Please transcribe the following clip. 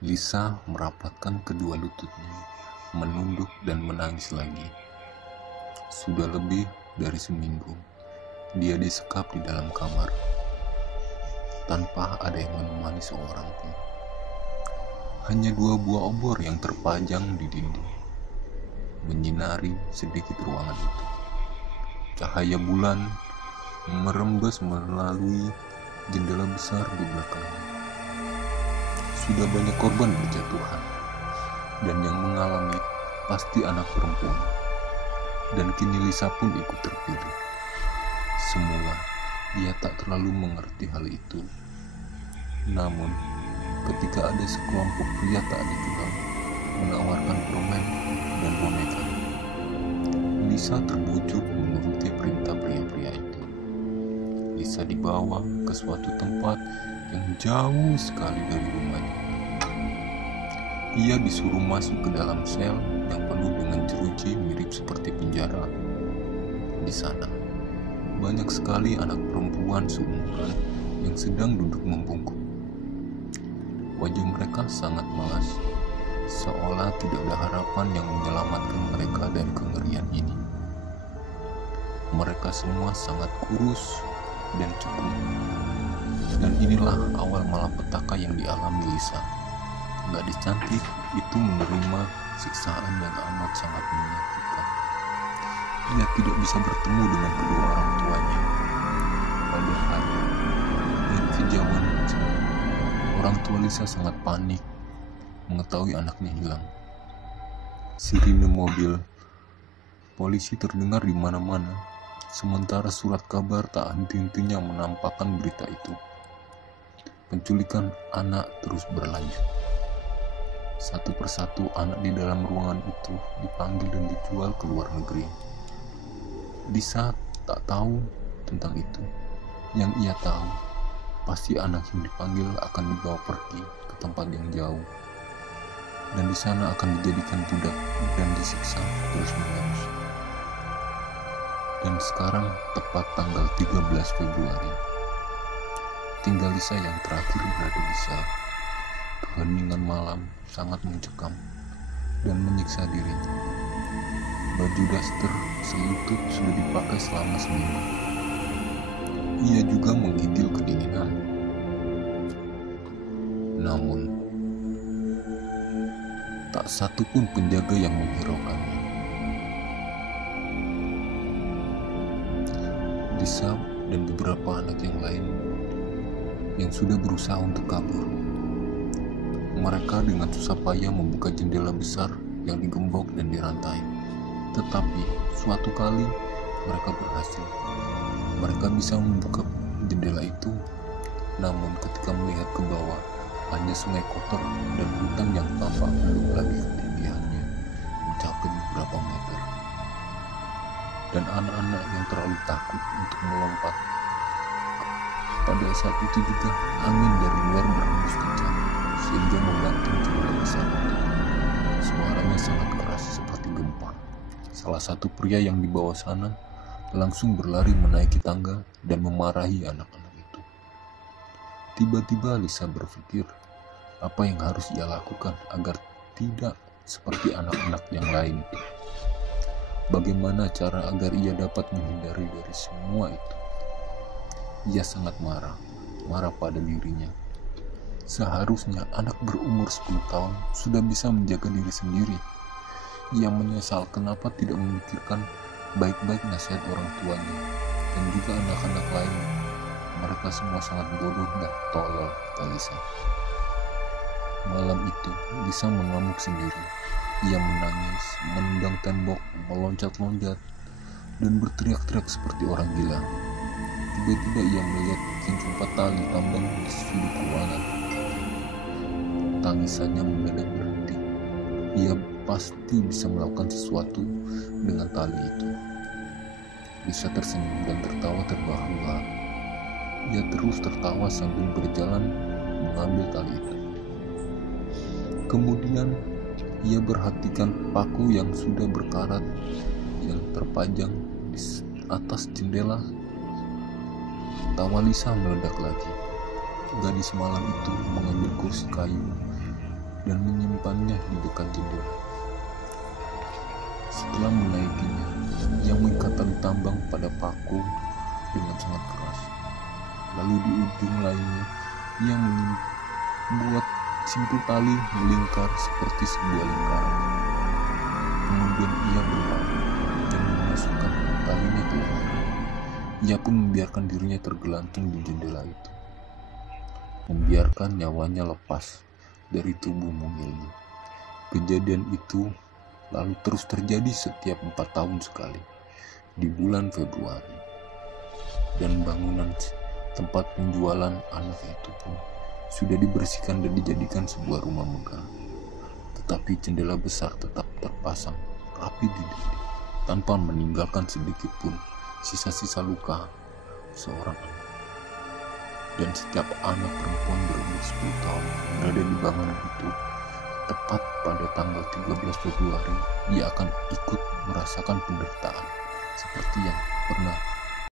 Lisa merapatkan kedua lututnya, menunduk dan menangis lagi. Sudah lebih dari seminggu, dia disekap di dalam kamar, tanpa ada yang menemani seorang pun. Hanya 2 buah obor yang terpajang di dinding, menyinari sedikit ruangan itu. Cahaya bulan merembes melalui jendela besar di belakangnya. Sudah banyak korban berjatuhan, dan yang mengalami pasti anak perempuan. Dan kini Lisa pun ikut terpilih. Semula ia tak terlalu mengerti hal itu. Namun ketika ada sekelompok pria tak dikenal menawarkan permen dan boneka, Lisa terbujuk menuruti perintah pria-pria itu. Lisa dibawa ke suatu tempat yang jauh sekali dari rumahnya. Ia disuruh masuk ke dalam sel yang penuh dengan jeruji mirip seperti penjara. Di sana, banyak sekali anak perempuan seumuran yang sedang duduk membungkuk. Wajah mereka sangat malas, seolah tidak ada harapan yang menyelamatkan mereka dari kengerian ini. Mereka semua sangat kurus dan cekung. Dan inilah awal malapetaka yang dialami Lisa. Gadis cantik itu menerima siksaan yang amat sangat menyakitkan. Ia tidak bisa bertemu dengan kedua orang tuanya. Padahal dari kejauhan orang tua Lisa sangat panik mengetahui anaknya hilang. Sirine mobil polisi terdengar di mana-mana, sementara surat kabar tak henti-hentinya menampakkan berita itu. Penculikan anak terus berlanjut. Satu persatu anak di dalam ruangan itu dipanggil dan dijual ke luar negeri. Lisa tak tahu tentang itu. Yang ia tahu, pasti anak yang dipanggil akan dibawa pergi ke tempat yang jauh. Dan di sana akan dijadikan budak dan disiksa terus-menerus. Dan sekarang tepat tanggal 13 Februari. Tinggal Lisa yang terakhir berada di sel. Keheningan malam sangat mencekam dan menyiksa dirinya. Baju daster selutut sudah dipakai selama seminggu. Ia juga menggigil kedinginan. Namun, tak satu pun penjaga yang menghiraukannya. Lisa dan beberapa anak yang lain yang sudah berusaha untuk kabur. Mereka dengan susah payah membuka jendela besar yang digembok dan dirantai. Tetapi suatu kali mereka berhasil. Mereka bisa membuka jendela itu. Namun ketika melihat ke bawah, hanya sungai kotor dan hutan yang tampak belum lagi ketinggiannya mencapai beberapa meter. Dan anak-anak yang terlalu takut untuk melompat. Pada saat itu juga angin dari luar berhembus kencang sehingga membanting jendela besar itu. Suaranya sangat keras seperti gempa. Salah satu pria yang di bawah sana langsung berlari menaiki tangga dan memarahi anak-anak itu. Tiba-tiba Lisa berpikir apa yang harus ia lakukan agar tidak seperti anak-anak yang lain. Bagaimana cara agar ia dapat menghindari dari semua itu? Ia sangat marah pada dirinya. Seharusnya anak berumur 10 tahun sudah bisa menjaga diri sendiri. Ia menyesal kenapa tidak memikirkan baik-baik nasihat orang tuanya dan juga anak-anak lain. Mereka semua sangat bodoh dan tolol, kata Lisa. Malam itu, Lisa mengamuk sendiri. Ia menangis, menendang tembok, meloncat-loncat, dan berteriak-teriak seperti orang gila. Tiba-tiba ia melihat sejumlah tali tambang di sudut ruangan. Tangisannya mendadak berhenti. Ia pasti bisa melakukan sesuatu dengan tali itu. Lisa tersenyum dan tertawa terbahak-bahak. Ia terus tertawa sambil berjalan mengambil tali itu. Kemudian ia perhatikan paku yang sudah berkarat yang terpajang di atas jendela. Tawa Lisa meledak lagi. Gadis malam itu mengambil kursi kayu dan menyimpannya di dekat jendela. Setelah menaikinya, ia mengikat tali tambang pada paku dengan sangat keras. Lalu di ujung lainnya, ia membuat simpul tali melingkar seperti sebuah lingkaran. Kemudian ia berlari dan memasukkan talinya ke leher. Ia pun membiarkan dirinya tergelantung di jendela itu, membiarkan nyawanya lepas dari tubuh mungilnya. Kejadian itu lalu terus terjadi setiap 4 tahun sekali di bulan Februari, dan bangunan tempat penjualan anak itu pun sudah dibersihkan dan dijadikan sebuah rumah megah. Tetapi jendela besar tetap terpasang rapi di dinding tanpa meninggalkan sedikit pun sisa-sisa luka seorang anak. Dan setiap anak perempuan berumur 10 tahun yang berada di bangunan itu, tepat pada tanggal 13 Februari, ia akan ikut merasakan penderitaan seperti yang pernah